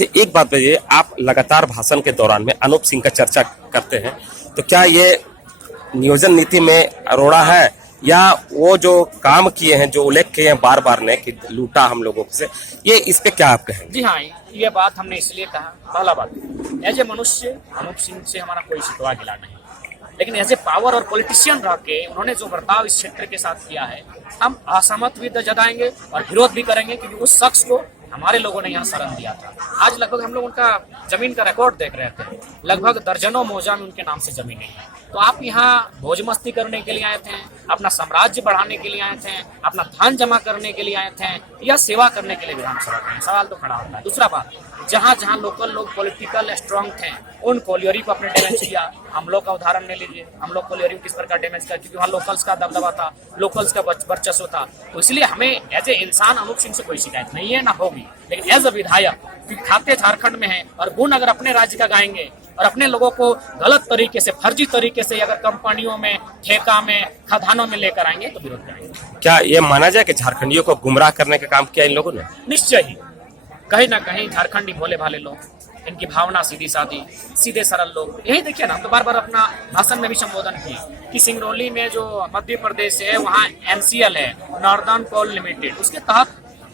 अच्छा, एक बात बताइए, आप लगातार भाषण के दौरान में अनूप सिंह का चर्चा करते हैं, तो क्या ये नियोजन नीति में अरोड़ा है या वो जो काम किए हैं, जो उल्लेख किए हैं बार बार ने कि लूटा हम लोगों से, ये इस पे क्या आप कहेंगे? जी हाँ, ये बात हमने इसलिए कहा, पहला बात एज ए मनुष्य अनूप सिंह से हमारा कोई शिकवा गिला नहीं, लेकिन एज ए पावर और पॉलिटिशियन रह के उन्होंने जो बर्ताव इस क्षेत्र के साथ किया है, हम असहमत भी जताएंगे और विरोध भी करेंगे, क्योंकि उस शख्स को हमारे लोगों ने यहाँ शरण दिया था। आज लगभग हम लोग उनका जमीन का रिकॉर्ड देख रहे थे, लगभग दर्जनों मौजा में उनके नाम से जमीनें हैं। तो आप यहाँ भोज मस्ती करने के लिए आए थे, अपना साम्राज्य बढ़ाने के लिए आए थे, अपना धन जमा करने के लिए आए थे, या सेवा करने के लिए विधानसभा में? सवाल तो खड़ा होता है। दूसरा बात, जहाँ जहाँ लोकल लोग पॉलिटिकल स्ट्रांग थे, उन कोलियरी को अपने डैमेज किया। हम लोग का उदाहरण ले लीजिए, हम लोग कोलियरी को किस प्रकार डैमेज किया, क्योंकि वहाँ लोकल्स का दबदबा था, लोकल्स का वर्चस्व था। तो इसलिए हमें एज ए इंसान अनूप सिंह से कोई शिकायत नहीं है, ना होगी, लेकिन एज ए विधायक, क्योंकि खाते झारखंड में है और गुण अगर अपने राज्य का गाएंगे और अपने लोगों को गलत तरीके से, फर्जी तरीके से अगर कंपनियों में, ठेका में, खदानों में लेकर आएंगे तो विरोध करेंगे। क्या ये माना जाए कि झारखंडियों को गुमराह करने का काम किया इन लोगों ने? निश्चय ही, कहीं ना कहीं झारखंडी भोले भाले लोग, इनकी भावना सीधी सादी, सीधे सरल लोग। यही देखिए ना, हम तो बार बार अपना भाषण में भी संबोधन किए कि सिंगरौली में जो मध्य प्रदेश है, वहाँ NCL है, नॉर्दर्न कोल लिमिटेड, उसके तहत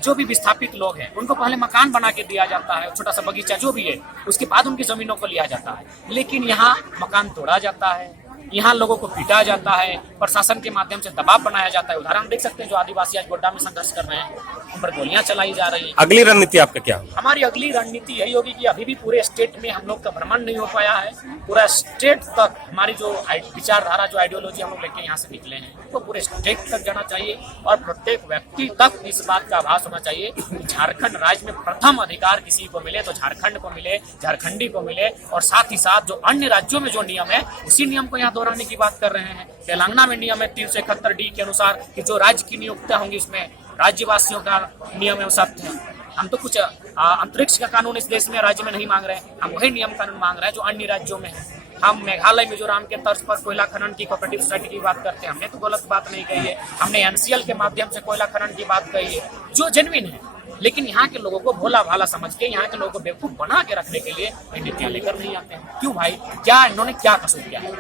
जो भी विस्थापित लोग हैं उनको पहले मकान बना के दिया जाता है, छोटा सा बगीचा जो भी है, उसके बाद उनकी जमीनों को लिया जाता है। लेकिन यहाँ मकान तोड़ा जाता है, यहाँ लोगों को पीटा जाता है, प्रशासन के माध्यम से दबाव बनाया जाता है। उदाहरण देख सकते हैं, जो आदिवासी आज गोड्डा में संघर्ष कर रहे हैं, उन पर गोलियां चलाई जा रही हैं। अगली रणनीति आपका क्या होगी? हमारी अगली रणनीति यही होगी कि अभी भी पूरे स्टेट में हम लोग का भ्रमण नहीं हो पाया है। पूरा स्टेट तक हमारी जो विचारधारा, जो आइडियोलॉजी हम लोग लेके यहाँ से निकले हैं, वो पूरे स्टेट तक जाना चाहिए और प्रत्येक व्यक्ति तक इस बात का आभास होना चाहिए कि झारखंड राज्य में प्रथम अधिकार किसी को मिले तो झारखंड को मिले, झारखंडी को मिले, और साथ ही साथ जो अन्य राज्यों में जो नियम है, उसी नियम को यहाँ दोहराने की बात कर रहे हैं। तेलंगाना में नियम है 371D के अनुसार कि जो राज्य की नियुक्तियां होंगी उसमें राज्यवासियों का नियम है, सत्य है। हम तो कुछ अंतरिक्ष का कानून इस देश में राज्य में नहीं मांग रहे हैं, हम वही नियम कानून मांग रहे हैं जो अन्य राज्यों में है। हम मेघालय, मिजोरम के तर्ज पर कोयला खनन की कोऑपरेटिव सोसाइटी की बात करते हैं, हमने तो गलत बात नहीं कही है। हमने NCL के माध्यम से कोयला खनन की बात कही है जो जेन्युइन है, लेकिन यहाँ के लोगों को भोला भाला समझ के, यहाँ के लोगों को बेवकूफ बना के रखने के लिए नीतियां लेकर नहीं आते हैं। क्यों भाई, क्या इन्होंने क्या कसूर किया है?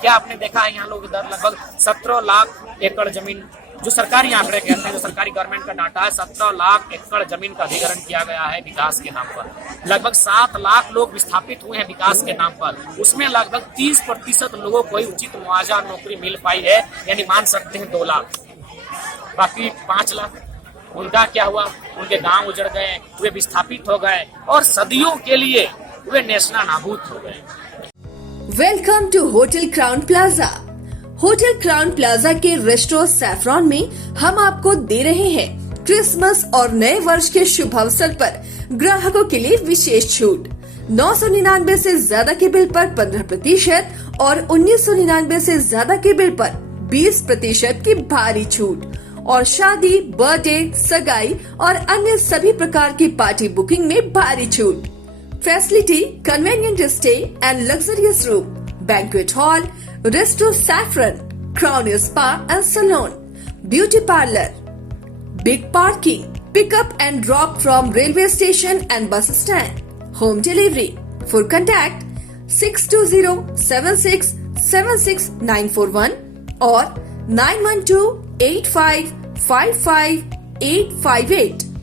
क्या आपने देखा है यहाँ लोग इधर लगभग 17 लाख एकड़ जमीन, जो सरकारी आंकड़े कहते हैं, जो सरकारी गवर्नमेंट का डाटा है, 17 लाख एकड़ जमीन का अधिग्रहण किया गया है विकास के नाम पर। लगभग 7 लाख लोग विस्थापित हुए हैं विकास के नाम पर। उसमें लगभग 30% लोगों को ही उचित मुआवजा नौकरी मिल पाई है, यानी मान सकते हैं 2 लाख। बाकी 5 लाख उनका क्या हुआ? उनके गांव उजड़ गए, वे विस्थापित हो गए और सदियों के लिए वे नेशनल नाबूद हो गए। Welcome to hotel crown plaza. Hotel crown plaza के रेस्टोरेंट सैफरॉन में हम आपको दे रहे हैं क्रिसमस और नए वर्ष के शुभ अवसर पर ग्राहकों के लिए विशेष छूट। 999 से ज्यादा के बिल पर 15% और 1999 से ज्यादा के बिल पर 20% की भारी छूट, और शादी, बर्थडे, सगाई और अन्य सभी प्रकार की पार्टी बुकिंग में भारी छूट। Facility, convenient stay and luxurious room, banquet hall, restaurant saffron, crown spa and salon, beauty parlour, big parking, pickup and drop from railway station and bus stand, home delivery. For contact 6207676941 और 9128555858।